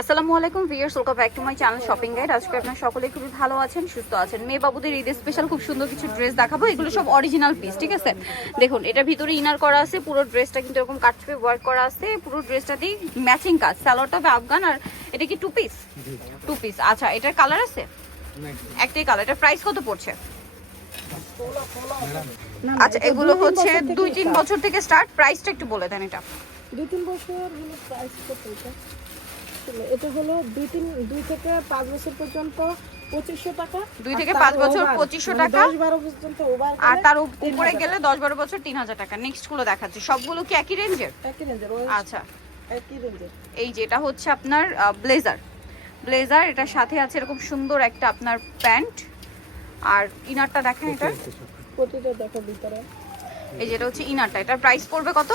আসসালামু আলাইকুম viewers, welcome back to my channel shopping guide. আজকে আপনারা সকলে খুবই ভালো আছেন, সুস্থ আছেন। মেয়ে বাবুদের ঈদ স্পেশাল খুব সুন্দর কিছু ড্রেস দেখাবো। এগুলো সব অরিজিনাল পিস, ঠিক আছে? দেখুন, এটার ভিতরে ইনার করা আছে, পুরো ড্রেসটা কিন্তু এরকম কাটছুপে ওয়ার্ক করা আছে। পুরো ড্রেসটা দিয়ে ম্যাচিং কাজ, সালোয়ারটা হবে আফগান। আর এটা কি টু পিস? Two piece. আচ্ছা, এটার কালার আছে একটাই কালার। এটার প্রাইস কত পড়ছে? আচ্ছা, এগুলো হচ্ছে 2-3 বছর থেকে স্টার্ট। প্রাইসটা একটু বলে দেন। এটা 2-3 বছর হলো প্রাইস কত? এটা হলো 2 থেকে 5 বছর পর্যন্ত 2500 টাকা। 2 থেকে 5 বছর 2500 টাকা। 10-12 পর্যন্ত ওভার, আর তার উপরে গেলে 10-12 বছর 3000 টাকা। নেক্সট গুলো দেখাচ্ছি, সবগুলো কি একই রেঞ্জের? একই রেঞ্জের। আচ্ছা, একই রেঞ্জের। এই যেটা হচ্ছে আপনার ব্লেজার। ব্লেজার এটার সাথে আছে এরকম সুন্দর একটা আপনার প্যান্ট। আর ইনারটা দেখেন, এটা প্রতিটা দেখো ভিতরে। এই যেটা হচ্ছে ইনারটা। এটার প্রাইস পড়বে কত?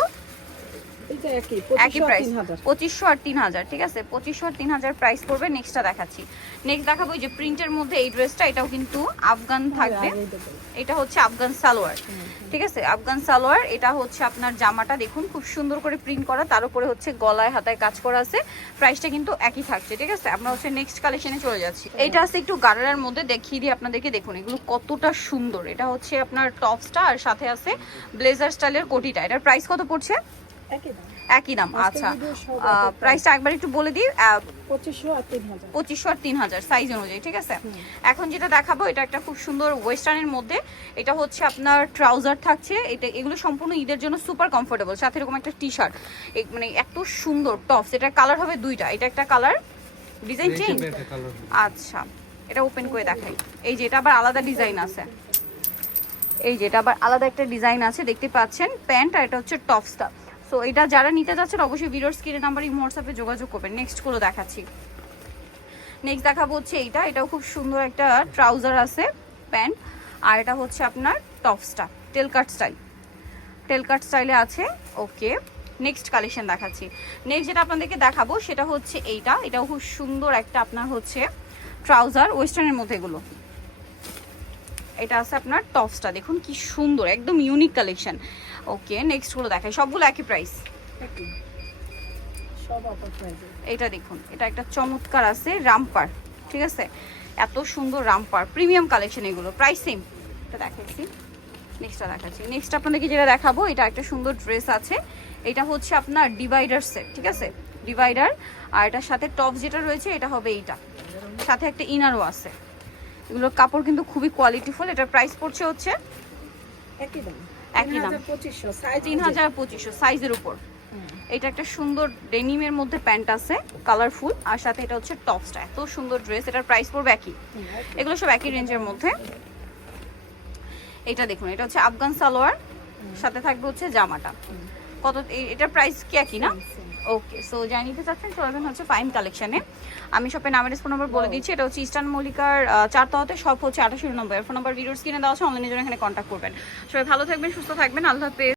এটা একই একই প্রাইস, 2500 আর 3000। ঠিক আছে, 2500 আর 3000 প্রাইস পড়বে। নেক্সটটা দেখাচ্ছি। নেক্সট দেখাবো এই যে প্রিন্টের মধ্যে এই ড্রেসটা। এটাও কিন্তু আফগান থাকবে। এটা হচ্ছে আফগান সালোয়ার, ঠিক আছে? আফগান সালোয়ার। এটা হচ্ছে আপনার জামাটা দেখুন, খুব সুন্দর করে প্রিন্ট করা, তার উপরে হচ্ছে গলায় হাতায় কাজ করা আছে। প্রাইসটা কিন্তু একই থাকছে, ঠিক আছে? আমরা হচ্ছে নেক্সট কালেকশনে চলে যাচ্ছি। এটা আছে একটু গাড়ার মধ্যে, দেখিয়ে দিই আপনাদেরকে। দেখুন এগুলো কতটা সুন্দর। এটা হচ্ছে আপনার টপসটা, আর সাথে আছে ব্লেজার স্টাইলের কোটিটা। এটার প্রাইস কত পড়ছে? একই দাম। আচ্ছা, প্রাইসটা একবার একটু বলে দিই। 2500 আর 3000 সাইজ অনুযায়ী, ঠিক আছে? এখন যেটা দেখাবো, এটা একটা খুব সুন্দর ওয়েস্টার্নের মধ্যে। এটা হচ্ছে আপনার ট্রাউজার থাকছে। এটা এগুলো সম্পূর্ণ ঈদের জন্য সুপার কমফোর্টেবল। সাথে এরকম একটা টি শার্ট, মানে এত সুন্দর টপস। এটার কালার হবে দুইটা। এটা একটা কালার, ডিজাইন চেঞ্জ। আচ্ছা, এটা ওপেন করে দেখাই। এই যে এটা আবার আলাদা ডিজাইন আছে। এই যে এটা আবার আলাদা একটা ডিজাইন আছে, দেখতে পাচ্ছেন। প্যান্ট আর এটা হচ্ছে টপসটা। সো এটা যারা নিতে যাচ্ছেন অবশ্যই ভিডিওর স্ক্রিনের নাম্বার ইমো হোয়াটসঅ্যাপে যোগাযোগ করবেন। নেক্সট গুলো দেখাচ্ছি। নেক্সট দেখাবো হচ্ছে এইটা। এটাও খুব সুন্দর একটা ট্রাউজার আছে, প্যান্ট। আর এটা হচ্ছে আপনার টপসটা টেল কাট স্টাইল, টেল কাট স্টাইলে আছে। ওকে, নেক্সট কালেকশন দেখাচ্ছি। নেক্সট যেটা আপনাদেরকে দেখাবো সেটা হচ্ছে এইটা। এটাও খুব সুন্দর একটা আপনার হচ্ছে ট্রাউজার, ওয়েস্টার্নের মধ্যে এগুলো। এটা আছে আপনার টপসটা, দেখুন কি সুন্দর, একদম ইউনিক কালেকশন। ওকে, নেক্সট গুলো দেখাই। সবগুলো একই প্রাইস। এটা দেখুন, এটা একটা চমৎকার আছে রামপার, ঠিক আছে? এত সুন্দর রামপার, প্রিমিয়াম কালেকশন এগুলো। Price same. এটা দেখাচ্ছি, নেক্সটটা দেখাচ্ছি। নেক্সট আপনাদেরকে যেটা দেখাবো, এটা একটা সুন্দর ড্রেস আছে। এটা হচ্ছে আপনার ডিভাইডার সেট, ঠিক আছে? ডিভাইডার। আর এটার সাথে টপ যেটা রয়েছে এটা হবে এইটা, সাথে একটা ইনারও আছে। এগুলোর কাপড় কিন্তু খুবই কোয়ালিটিফুল। এটার প্রাইস পড়ছে হচ্ছে একই দাম, 3200 সাইজের উপর। এটা একটা সুন্দর ডেনিমের মধ্যে প্যান্ট আছে, কালারফুল। আর সাথে এটা হচ্ছে টপসটা, এত সুন্দর ড্রেস। এটার প্রাইস পড়বে একই। এগুলো সব একই রেঞ্জের মধ্যে। এটা দেখুন, এটা হচ্ছে আফগান সালোয়ার, সাথে থাকবে হচ্ছে জামাটা। কত? এটার প্রাইস কি একই না? ওকে, সো যাই নিতে চাচ্ছেন চলবেন হচ্ছে ফাইন কালেকশনে। আমি শপের নামের ফোন নাম্বার বলে দিচ্ছি। এটা হচ্ছে ইস্টার্ন মল্লিকার 4 তলাতে, সব হচ্ছে 28 নম্বর। ফোন নাম্বার ভিডিওর স্ক্রিনে দেওয়া আছে, অনলাইনের জন্য এখানে কন্ট্যাক্ট করবেন। সবাই ভালো থাকবেন, সুস্থ থাকবেন। আল্লাহ হাফেজ।